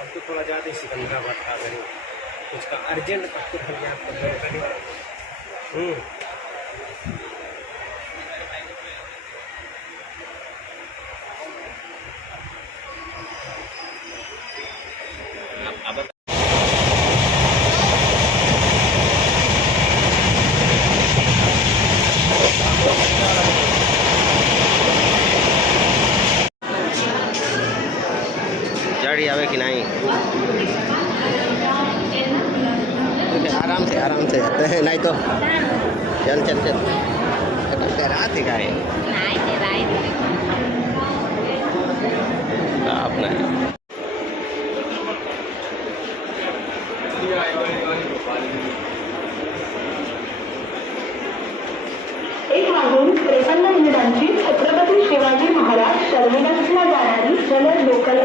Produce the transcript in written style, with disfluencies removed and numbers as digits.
अब तो थोड़ा ज़्यादा सिकंदराबाद था मेरे उसका अर्जेंट पत्ते फल आपको गाड़ी आवे कि नहीं आराम से जाते हैं नहीं तो चल चल चल रात ही गाड़ी आप नहीं एक वाजून 53 मिनिटांची छत्रपती शिवाजी महाराज टर्मिनसला जाणारी जलद लोकल